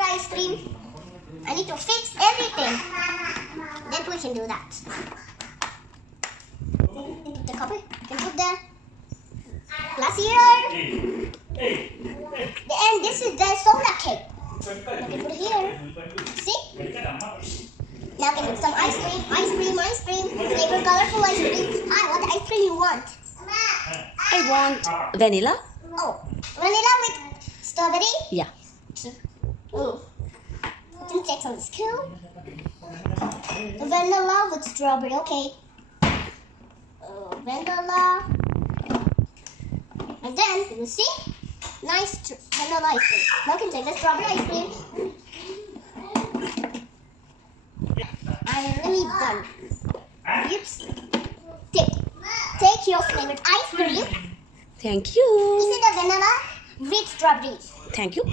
strawberry ice cream. I need to fix everything. Then we can do that. Put the copper. You can put the glass here. And this is the soda cake. You can put it here. See? Now we can put some ice cream. Flavor colorful ice cream. What ice cream you want? I want vanilla. Oh, vanilla with strawberry? Yeah. Oh. Let's check on this cool. The vanilla with strawberry, okay. Vanilla. And then, you see? Nice vanilla ice cream. Now you can take the strawberry ice cream. I'm nearly done. Oops. Take your flavored ice cream. Thank you. This is the vanilla with strawberry. Thank you.